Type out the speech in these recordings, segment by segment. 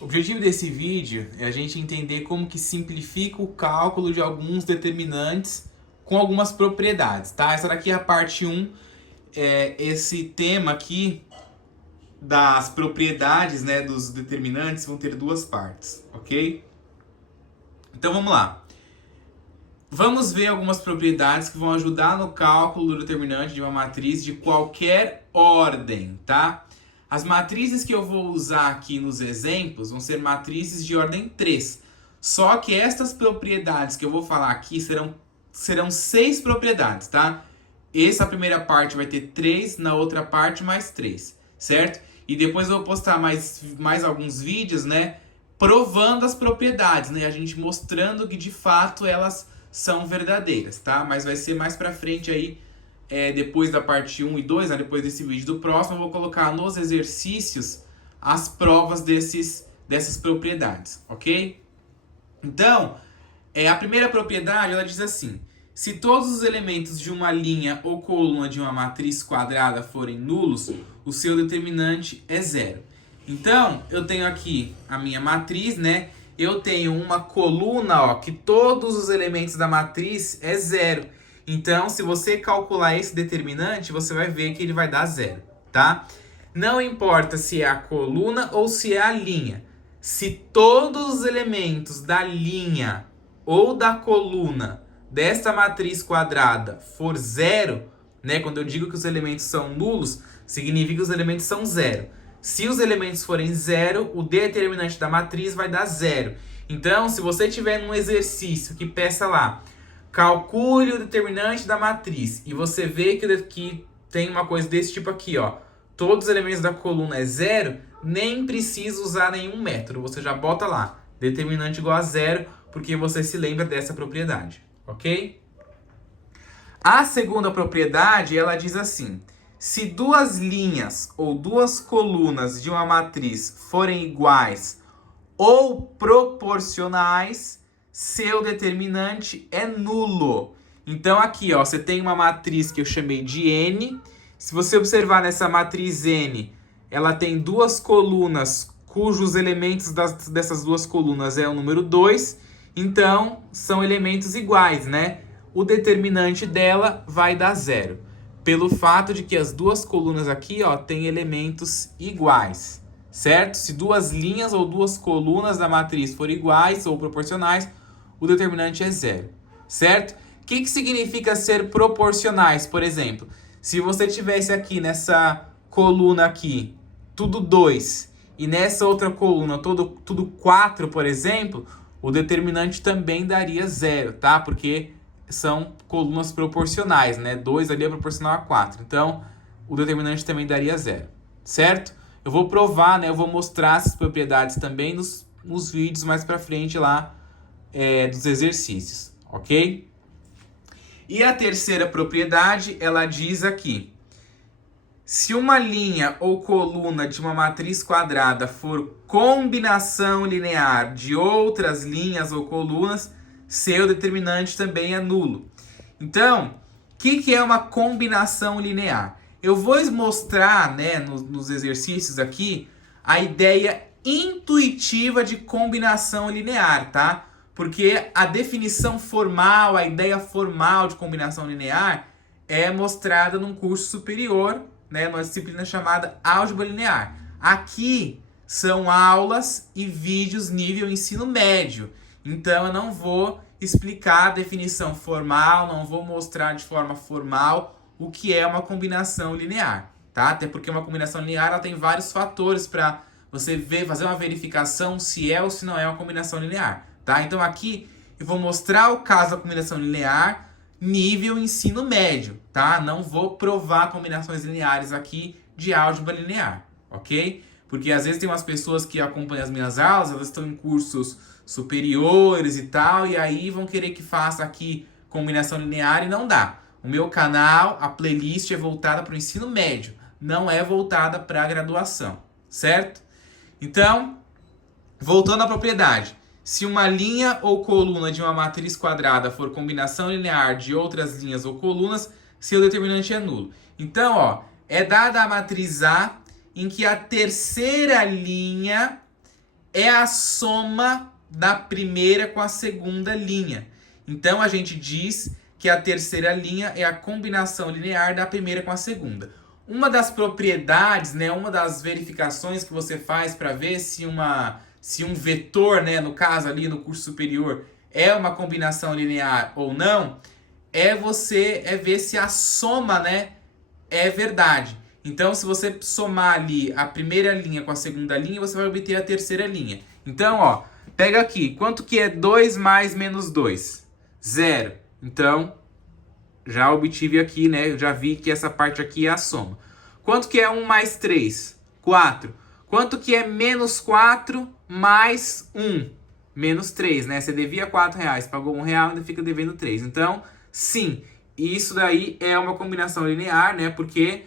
O objetivo desse vídeo é a gente entender como que simplifica o cálculo de alguns determinantes com algumas propriedades, tá? Essa daqui é a parte 1, esse tema aqui das propriedades, né, dos determinantes vão ter duas partes, ok? Então vamos lá. Vamos ver algumas propriedades que vão ajudar no cálculo do determinante de uma matriz de qualquer ordem, tá? As matrizes que eu vou usar aqui nos exemplos vão ser matrizes de ordem 3. Só que estas propriedades que eu vou falar aqui serão 6 propriedades, tá? Essa primeira parte vai ter 3, na outra parte mais 3, certo? E depois eu vou postar mais alguns vídeos, né? Provando as propriedades, né? A gente mostrando que de fato elas são verdadeiras, tá? Mas vai ser mais pra frente aí, depois da parte 1 e 2, né? Depois desse vídeo do próximo, eu vou colocar nos exercícios as provas dessas propriedades, ok? Então, a primeira propriedade, ela diz assim: se todos os elementos de uma linha ou coluna de uma matriz quadrada forem nulos, o seu determinante é zero. Então, eu tenho aqui a minha matriz, né? Eu tenho uma coluna, ó, que todos os elementos da matriz é zero. Então, se você calcular esse determinante, você vai ver que ele vai dar zero, tá? Não importa se é a coluna ou se é a linha. Se todos os elementos da linha ou da coluna desta matriz quadrada for zero, né? Quando eu digo que os elementos são nulos, significa que os elementos são zero. Se os elementos forem zero, o determinante da matriz vai dar zero. Então, se você tiver num exercício que peça lá, calcule o determinante da matriz, e você vê que tem uma coisa desse tipo aqui, ó, todos os elementos da coluna é zero, nem precisa usar nenhum método. Você já bota lá, determinante igual a zero, porque você se lembra dessa propriedade, ok? A segunda propriedade, ela diz assim: se duas linhas ou duas colunas de uma matriz forem iguais ou proporcionais, seu determinante é nulo. Então aqui, ó, você tem uma matriz que eu chamei de N. Se você observar nessa matriz N, ela tem duas colunas cujos elementos dessas duas colunas é o número 2. Então, são elementos iguais, né? O determinante dela vai dar zero, pelo fato de que as duas colunas aqui, ó, têm elementos iguais, certo? Se duas linhas ou duas colunas da matriz forem iguais ou proporcionais, o determinante é zero, certo? O que significa ser proporcionais, por exemplo? Se você tivesse aqui nessa coluna aqui, tudo 2, e nessa outra coluna tudo 4, por exemplo, o determinante também daria zero, tá? Porque são colunas proporcionais, né? 2 ali é proporcional a 4. Então, o determinante também daria zero, certo? Eu vou provar, né? Eu vou mostrar essas propriedades também nos vídeos mais pra frente lá dos exercícios, ok? E a terceira propriedade, ela diz aqui: se uma linha ou coluna de uma matriz quadrada for combinação linear de outras linhas ou colunas, seu determinante também é nulo. Então, o que é uma combinação linear? Eu vou mostrar, né, nos exercícios aqui, a ideia intuitiva de combinação linear, tá? Porque a definição formal, a ideia formal de combinação linear é mostrada num curso superior, né, numa disciplina chamada Álgebra Linear. Aqui são aulas e vídeos nível ensino médio. Então eu não vou explicar a definição formal, não vou mostrar de forma formal o que é uma combinação linear, tá? Até porque uma combinação linear ela tem vários fatores para você ver, fazer uma verificação se é ou se não é uma combinação linear, tá? Então aqui eu vou mostrar o caso da combinação linear nível ensino médio, tá? Não vou provar combinações lineares aqui de álgebra linear, ok? Porque às vezes tem umas pessoas que acompanham as minhas aulas, elas estão em cursos superiores e tal, e aí vão querer que faça aqui combinação linear e não dá. O meu canal, a playlist é voltada para o ensino médio, não é voltada para a graduação, certo? Então, voltando à propriedade. Se uma linha ou coluna de uma matriz quadrada for combinação linear de outras linhas ou colunas, seu determinante é nulo. Então, ó, é dada a matriz A em que a terceira linha é a soma da primeira com a segunda linha. Então a gente diz que a terceira linha é a combinação linear da primeira com a segunda. Uma das propriedades, né, uma das verificações que você faz para ver se um vetor, né, no caso ali no curso superior, é uma combinação linear ou não, é ver se a soma, né, é verdade. Então, se você somar ali a primeira linha com a segunda linha, você vai obter a terceira linha. Então, ó, pega aqui, quanto que é 2 mais menos 2? 0. Então, já obtive aqui, né? Eu já vi que essa parte aqui é a soma. Quanto que é 1 mais 3? 4. Quanto que é menos 4 mais 1? Menos 3, né? Você devia R$4, pagou R$1, ainda fica devendo 3. Então, sim, isso daí é uma combinação linear, né? Porque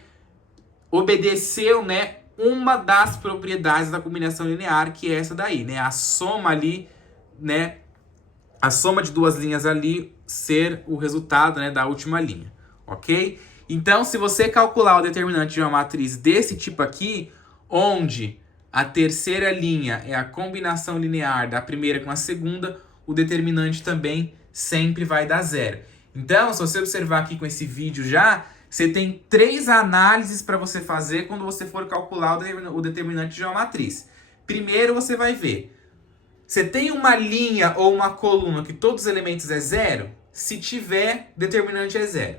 obedeceu, né, uma das propriedades da combinação linear, que é essa daí, né? A soma ali, né? A soma de duas linhas ali ser o resultado, né, da última linha, ok? Então, se você calcular o determinante de uma matriz desse tipo aqui, onde a terceira linha é a combinação linear da primeira com a segunda, o determinante também sempre vai dar 0. Então, se você observar aqui com esse vídeo já, você tem 3 análises para você fazer quando você for calcular o determinante de uma matriz. Primeiro, você vai ver, você tem uma linha ou uma coluna que todos os elementos é 0? Se tiver, determinante é 0.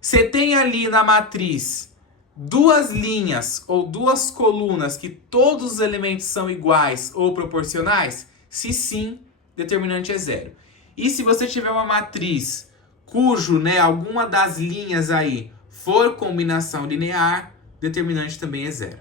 Você tem ali na matriz duas linhas ou duas colunas que todos os elementos são iguais ou proporcionais? Se sim, determinante é 0. E se você tiver uma matriz cujo, né, alguma das linhas aí for combinação linear, determinante também é 0.